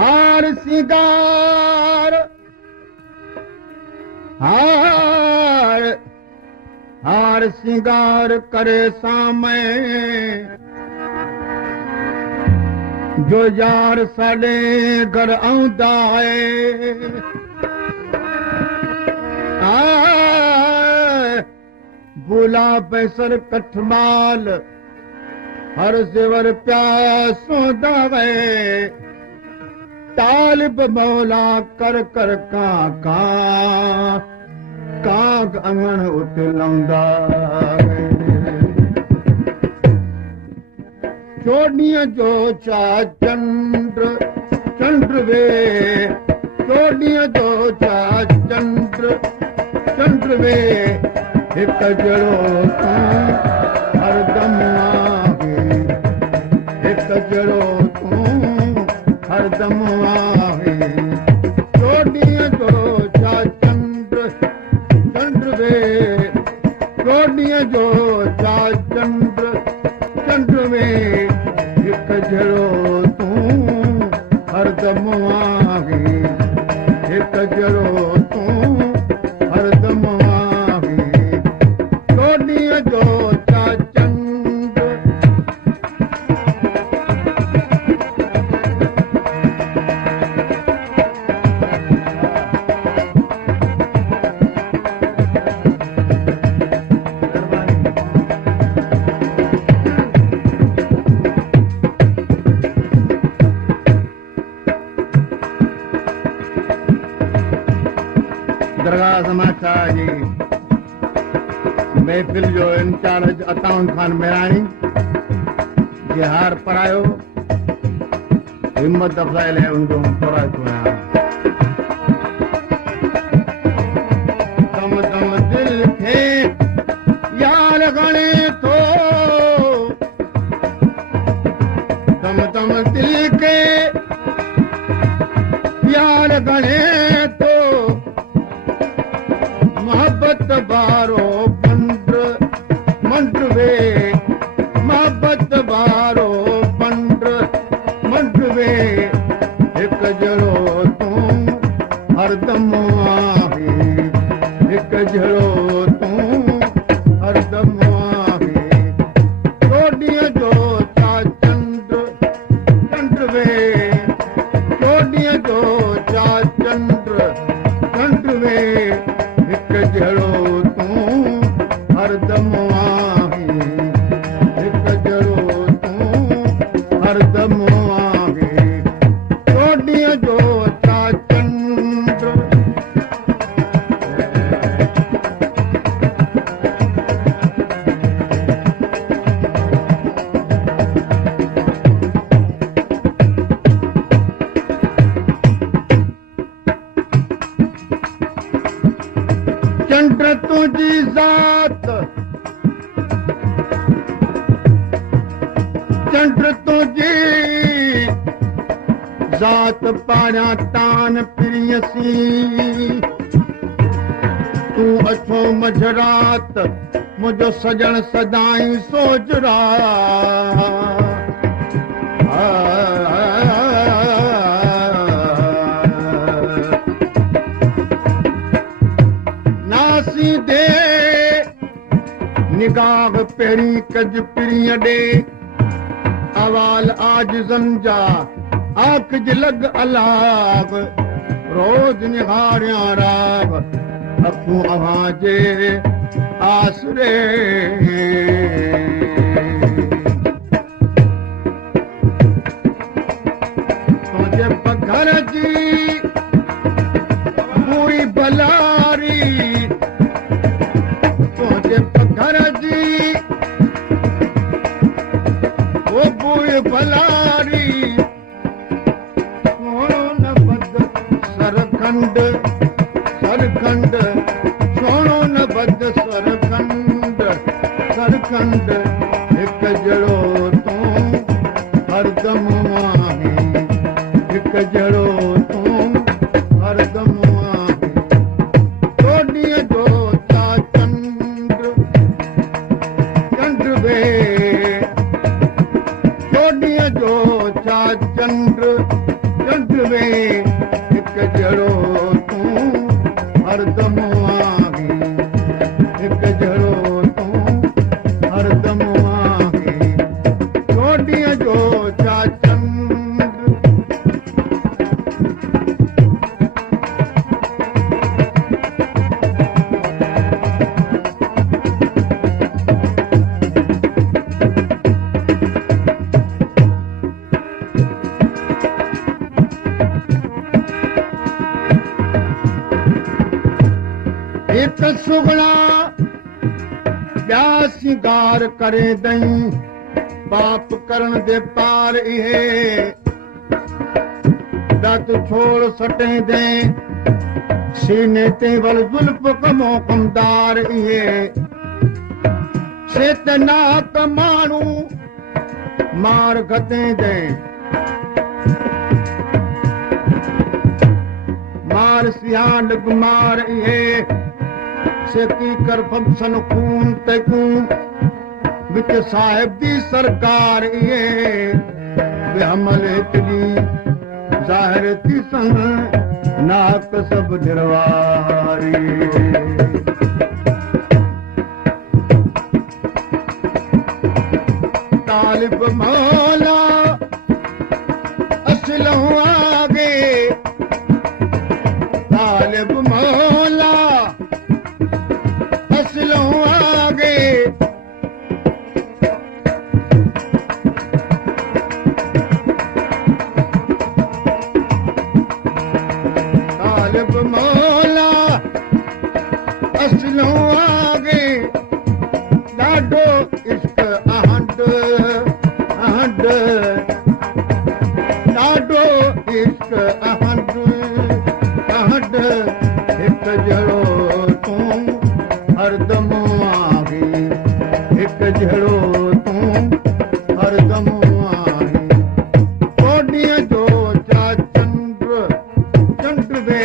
हार सिंगार हार हार सिंगार करे सामे जो यार साडे घर आउंदा है बुला पैसर कठमाल हर जेवर प्यासों दावे तालिब मौला कर कर काग अंगण उते लौंदा चोॾीअ जो चा चंद्र वे चोॾीअ जो चा चंद्र वे हिक जहिड़ो तूं हरदम आहे हिक जहिड़ो तूं हरदम आहे चोॾीअ जो चा चंद्र वे चोॾीअ जो चा चंद्र वे हिक जहिड़ो तूं हरदम आहे हिक जहिड़ो तूं हरदम आहे चोॾीअ जो चा चंद्र दरगाह समाचार जी महफ़िल जो इंचार्ज अताउन खान मेराणी जे हार पढ़ायो हिम्मत अफ़ज़ाइल है उनको पढ़ायो आहियां दम दम दिल खे यार गणे थो दम दम दिल के यार गणे थो मोहब्बत बारो मंड वे मोहब्बत बारो मंड वे हिक जहिड़ो तूं हरदम आहे हिक जहिड़ो तूं हरदम आहे चोॾीअ जो चा चंद्र वे चोॾीअ जो चा चंद्र वे हिक जहिड़ो तूं हरदम आहे हिक जहिड़ो तूं हरदम आहे चोॾीअ जो चा चंद्र चंद्र तुझी ज़ात चंद्र तुझी ज़ात पारियां तान पिरियसी तूं अछो मझरात मुंहिंजो सजण सदाई सोचरा दे निगाह पहिरीं कज पिरीअ ॾे अवाल आजिज़न जा आखिज लग अलाब रोज़ निहारियां राग अखूं अव्हां जे आसरे तुंहिंजे पघर जी पूरी बलारी घर जी वो बुए भलारी न बद सरखंड सरखंड सोनो न बद सरखंड सरखंड हिक जड़ो तूं हरदम आहीं हिक जड़ो तूं हरदम आहीं टोॾीअ जो चा चंड चंड वे टोॾीअ जो चा चंड चंड वे हिक जड़ो तूं हरदम आहीं हिक जड़ो तूं हरदम आहीं टोॾीअ जो चा चंड हिक सुगड़ा ॿिया सिंगार करे दई बाप करण दे पार इहे दत छोड़ सटे दे सीने ते वल जुल्फ कमो कमदार इहे शेतनाक माण्हू मार घते दे मार सियान गुमार इहे सेती कर फंक्शन खून ते खून विच साहिब दी सरकार इहे बेहमल हिकड़ी ज़ाहिर थी सन नाक सब निर्वारी तालिब मौला असलों आगे तालिब मौला असलों आगे तालिब मौला असलों आगे ॾाढो इश्क अहंड अहंड ॾाढो इश्क अहंड अहंड हिक जड़ो तूं हरदम आहीं हिक जड़ो तूं हरदम आहीं टोॾीअ जो चा चंड चंड वे